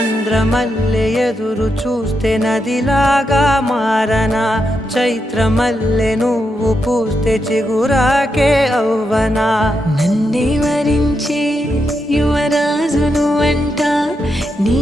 చంద్రమల్లె ఎదురు చూస్తే నదిలాగా మారనా. చైత్రమల్లె నువ్వు పూస్తే చిగురాకే అవ్వనా నన్నే వరించే యువరాజును అంట నీ